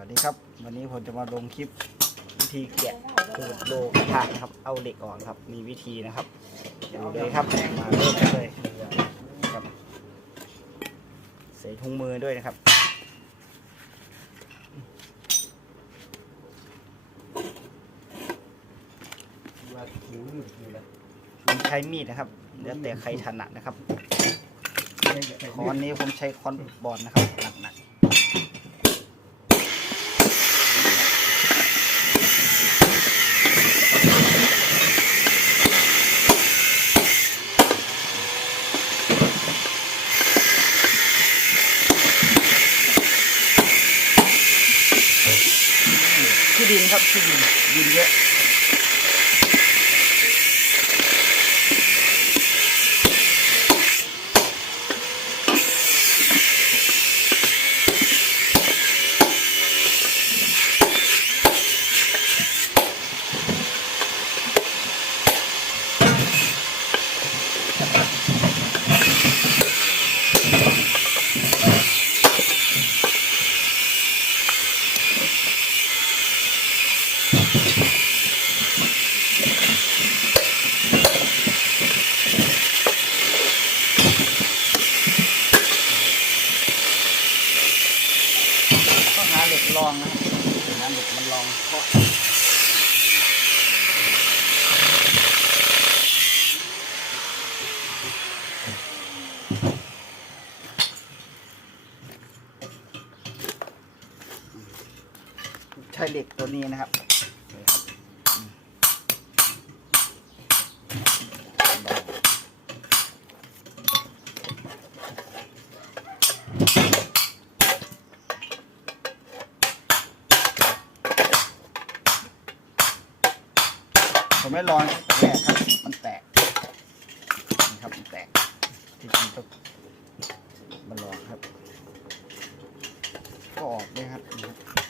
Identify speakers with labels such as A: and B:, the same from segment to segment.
A: วัสดีครับ วันนี้ผมจะมาลงคลิปวิธีแกะสูตรโลกระทะนะครับ เอาเหล็กออกนะครับ มีวิธีนะครับดูเลยครับมาเริ่มกันเลยครับใส่ถุงมือด้วยนะครับ
B: ว่าคิ้วอยู่อยู่แล้ว
A: ผมใช้มีดนะครับแล้วแต่ใครถนัดนะครับค้อนนี้ผมใช้ค้อนบอลนะครับหนักๆ ที่ดินครับที่ดินดินเยอะ ต้องหาเหล็กรองนะครับหาเหล็กมันรองเพราะใช้ เหล็กตัวนี้นะครับผมไม่ลองแตกครับ มันแตกนี่ครับ มันแตก ที่จริงต้องมันลองครับ ก็ออกเลยครับ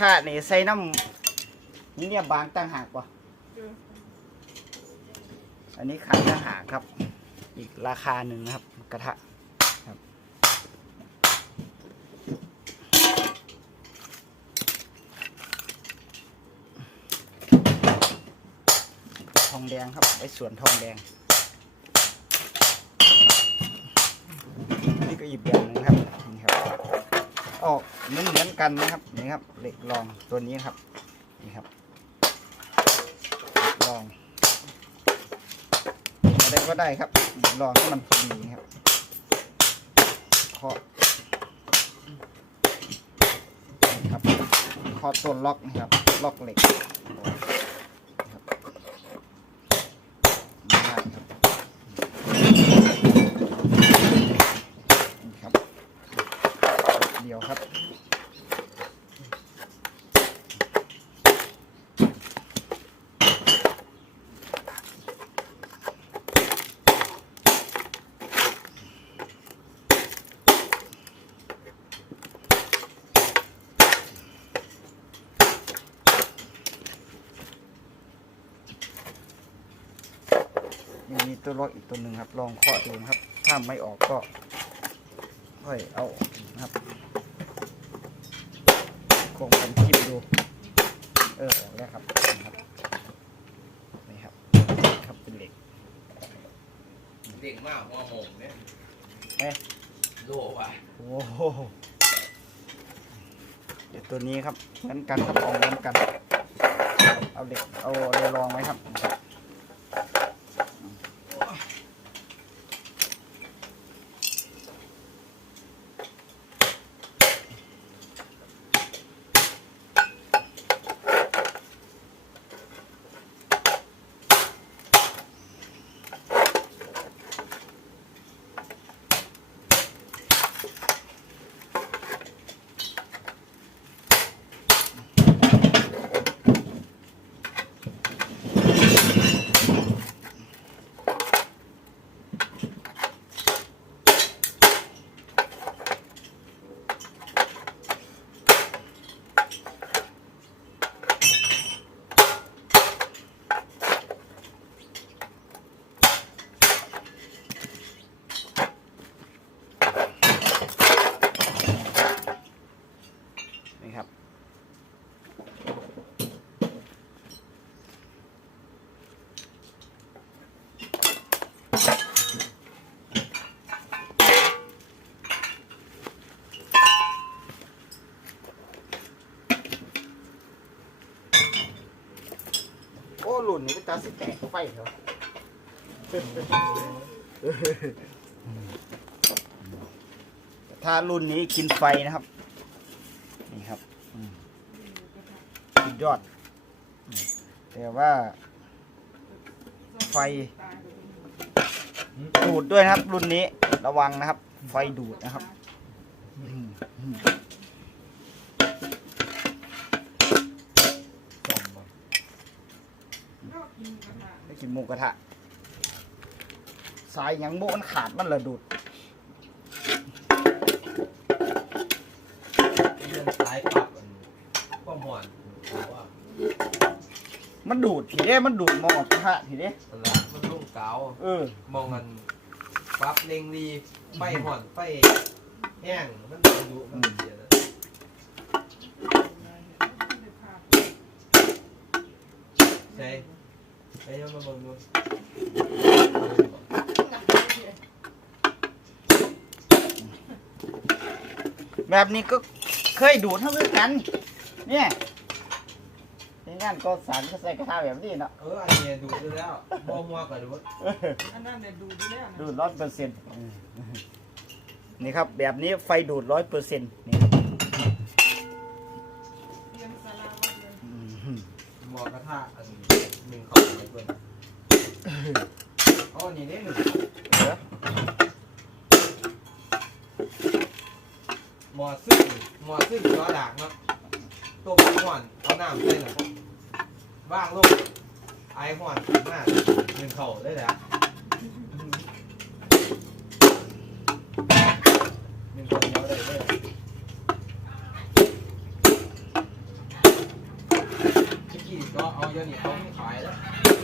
A: ทะนี่ใส่น้ำนี่เนี่ยบางตั้งหากวะอันนี้ขายตั้งหากครับ อีกราคาหนึ่งนะครับ กระทะครับทองแดงครับไอ้ส่วนทองแดงนนี้ก็อีกแบบหนึงครับ ออกเหมือนเหมือนกันนะครับนี่ครับเหล็กรองตัวนี้ครับนี่ครับเหล็กรองอะไรก็ได้ครับเหล็กรองให้มันพอดีครับคอครับเคอตัวล็อกนะครับล็อกเหล็กนี่ครับง่ายครับนี่ครับเดียวครับ ยังมีตัวล็อกอีกตัวหนึ่งครับ ลองเคาะดูนะครับ ถ้าไม่ออกก็ค่อยเอาออกนะครับคงกันคิบดู เออออกแล้วครับนี่ครับนี่ครับครับเป็นเหล็ก
C: เด็กมากหัวโมงเนี่ย
A: เอ๊ะ
C: โลว่ะ
A: โอ้โหเดี๋ยวตัวนี้ครับเหมือนกันครับออกเหมือนกัน เอาเด็กเอาเรือรองไว้ครับ นี่ครับ โอ้หลุนนี่ก็จะสิแตกไฟเหรอถ้ารุ่นนี้กินไฟนะครับ นี่ครับสุดยอด แต่ว่า ไฟ ดูดด้วยนะครับ รุ่นนี้ระวังนะครับ ไฟดูดนะครับอืมอืม
B: ส่งมา
A: ได้กินห มูกระทะ สายหยังโบมันขาดมันละดูด
C: เรื่องสายปรับอันความหวานว่า
A: มันดูดทีเด้ มันดูดหมอกระทะทีเด้
C: อันละมันลุ่งเกา
A: เออ
C: มองกันปรับเร่งดีไฟหอนไฟแห้งมันอายุมันเสียนะใช่ ใช่ยังมาเบิ่งดู
A: แบบนี้ก็เคยดูดเท่ากัน เนี่ยในงานก็สารก็ใส่กระทะแบบนี้เนาะ
C: เอออันนี้ดูดแล้วบ่หัวกับดูด
A: เออ
D: อันนั้นเนี่ยดูดีแล้วนะ
A: ดูดร้อยเปอร์เซ็นต์นี่ครับ แบบนี้ไฟดูดร้อยเปอร์เซ็นต์นี่ครับ
D: เตรียมสาราวัดเลย
A: อืม
C: หมอกระทะอัน หนึ่งเขาไปเพิ่นอ๋อนี่นี่หนึ่ง
A: เดี๋ยว
C: หมอซึ่งหมอซึ่งย้อดากเนาะต้มห่อนเอาน้ำใส่หน่อยว่างลงไอห่อนมากหนึ่งเข่าได้แล้ว กี้ก็เอาเยอะนี่เขาไม่ขายแล้ว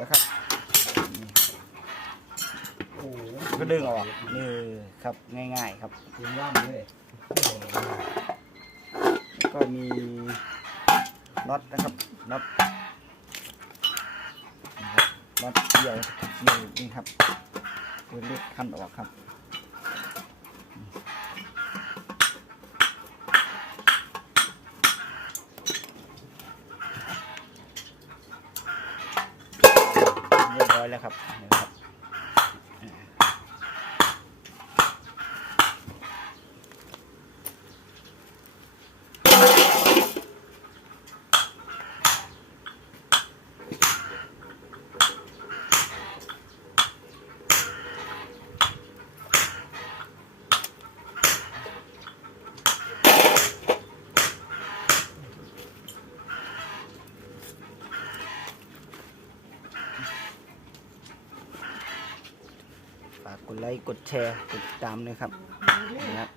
A: นะครับนี่
B: โอ้โห
A: ก็ดึงออกนี่ครับง่ายๆครับ
B: เสียงล่ำเลย
A: ก็มีน็อตนะครับน็อตนะครับน็อตเกี่ยวเกี่ยวนี่ครับตัวเล็กขั้นออกครับเรียบร้อยแล้วครับนะครับ ฝา กดไลค์ กดแชร์ กดติดตามด้วยครับนะครับ